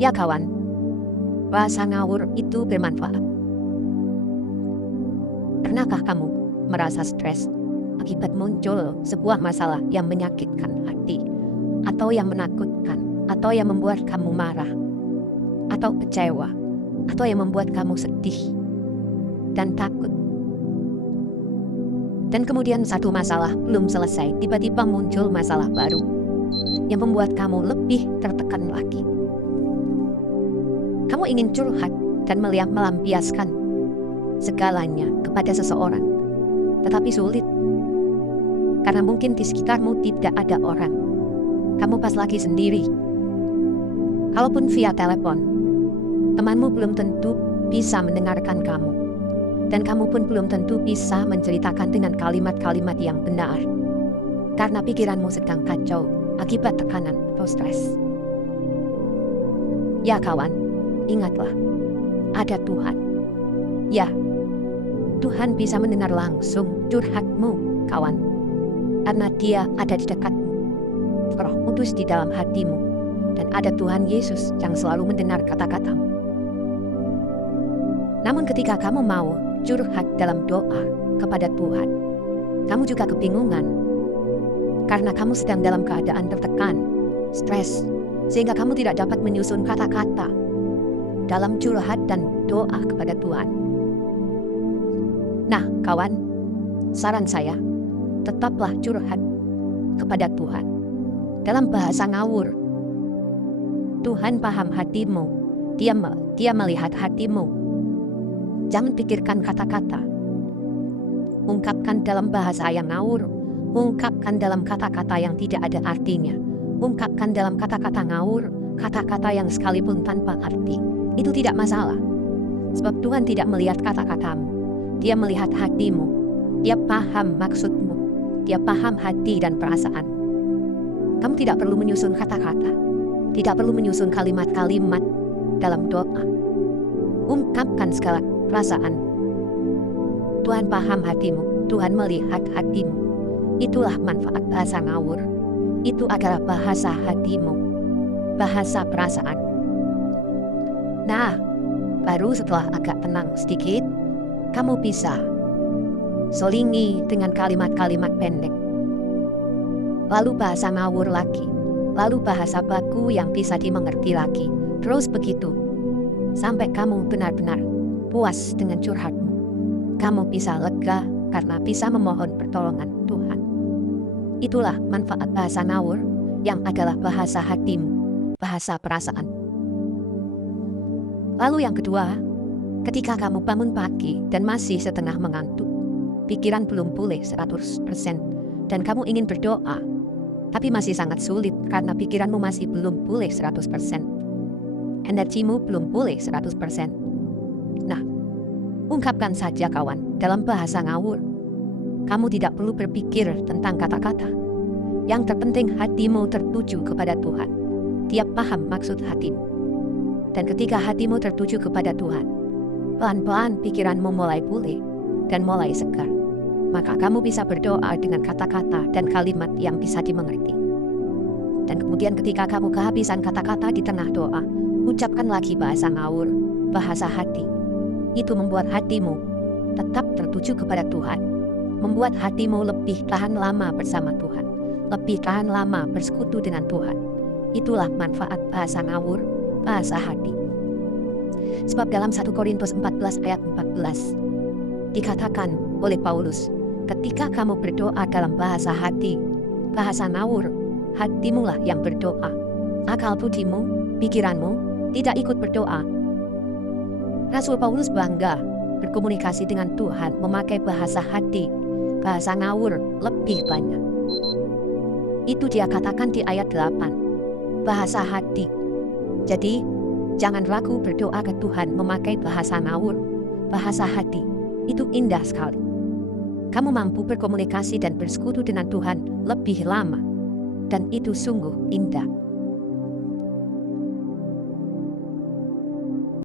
Ya kawan, bahasa ngawur itu bermanfaat. Pernahkah kamu merasa stres akibat muncul sebuah masalah yang menyakitkan hati, atau yang menakutkan, atau yang membuat kamu marah, atau kecewa, atau yang membuat kamu sedih dan takut? Dan kemudian satu masalah belum selesai, tiba-tiba muncul masalah baru yang membuat kamu lebih tertekan lagi. Kamu ingin curhat dan melampiaskan segalanya kepada seseorang, tetapi sulit. Karena mungkin di sekitarmu tidak ada orang. Kamu pas lagi sendiri. Kalaupun via telepon, temanmu belum tentu bisa mendengarkan kamu. Dan kamu pun belum tentu bisa menceritakan dengan kalimat-kalimat yang benar. Karena pikiranmu sedang kacau akibat tekanan atau stres. Ya kawan, ingatlah, ada Tuhan. Ya, Tuhan bisa mendengar langsung curhatmu, kawan. Karena Dia ada di dekatmu, Roh Kudus di dalam hatimu, dan ada Tuhan Yesus yang selalu mendengar kata-katamu. Namun ketika kamu mau curhat dalam doa kepada Tuhan, kamu juga kebingungan, karena kamu sedang dalam keadaan tertekan, stres, sehingga kamu tidak dapat menyusun kata-kata dalam curhat dan doa kepada Tuhan. Nah, kawan, saran saya, tetaplah curhat kepada Tuhan dalam bahasa ngawur. Tuhan paham hatimu, Dia melihat hatimu. Jangan pikirkan kata-kata. Ungkapkan dalam bahasa yang ngawur. Ungkapkan dalam kata-kata yang tidak ada artinya. Ungkapkan dalam kata-kata ngawur, kata-kata yang sekalipun tanpa arti. Itu tidak masalah. Sebab Tuhan tidak melihat kata-katamu. Dia melihat hatimu. Dia paham maksudmu. Dia paham hati dan perasaan. Kamu tidak perlu menyusun kata-kata. Tidak perlu menyusun kalimat-kalimat dalam doa. Ungkapkan segala perasaan. Tuhan paham hatimu. Tuhan melihat hatimu. Itulah manfaat bahasa ngawur. Itu adalah bahasa hatimu. Bahasa perasaan. Nah, baru setelah agak tenang sedikit, kamu bisa selingi dengan kalimat-kalimat pendek. Lalu bahasa ngawur lagi. Lalu bahasa baku yang bisa dimengerti lagi. Terus begitu. Sampai kamu benar-benar puas dengan curhatmu. Kamu bisa lega karena bisa memohon pertolongan Tuhan. Itulah manfaat bahasa ngawur yang adalah bahasa hatimu, bahasa perasaan. Lalu yang kedua, ketika kamu bangun pagi dan masih setengah mengantuk, pikiran belum pulih 100%, dan kamu ingin berdoa, tapi masih sangat sulit karena pikiranmu masih belum pulih 100%. Energimu belum pulih 100%. Nah, ungkapkan saja kawan dalam bahasa ngawur. Kamu tidak perlu berpikir tentang kata-kata. Yang terpenting hatimu tertuju kepada Tuhan. Dia paham maksud hatimu. Dan ketika hatimu tertuju kepada Tuhan, pelan-pelan pikiranmu mulai pulih dan mulai segar. Maka kamu bisa berdoa dengan kata-kata dan kalimat yang bisa dimengerti. Dan kemudian ketika kamu kehabisan kata-kata di tengah doa, ucapkan lagi bahasa ngawur, bahasa hati. Itu membuat hatimu tetap tertuju kepada Tuhan. Membuat hatimu lebih tahan lama bersama Tuhan. Lebih tahan lama bersekutu dengan Tuhan. Itulah manfaat bahasa ngawur, bahasa hati. Sebab dalam 1 Korintus 14 ayat 14 dikatakan oleh Paulus, ketika kamu berdoa dalam bahasa hati, bahasa ngawur, hatimulah yang berdoa. Akal budimu, pikiranmu tidak ikut berdoa. Rasul Paulus bangga berkomunikasi dengan Tuhan memakai bahasa hati, bahasa ngawur lebih banyak. Itu dia katakan di ayat 8, bahasa hati. Jadi, jangan ragu berdoa ke Tuhan memakai bahasa ngawur, bahasa hati. Itu indah sekali. Kamu mampu berkomunikasi dan bersekutu dengan Tuhan lebih lama. Dan itu sungguh indah.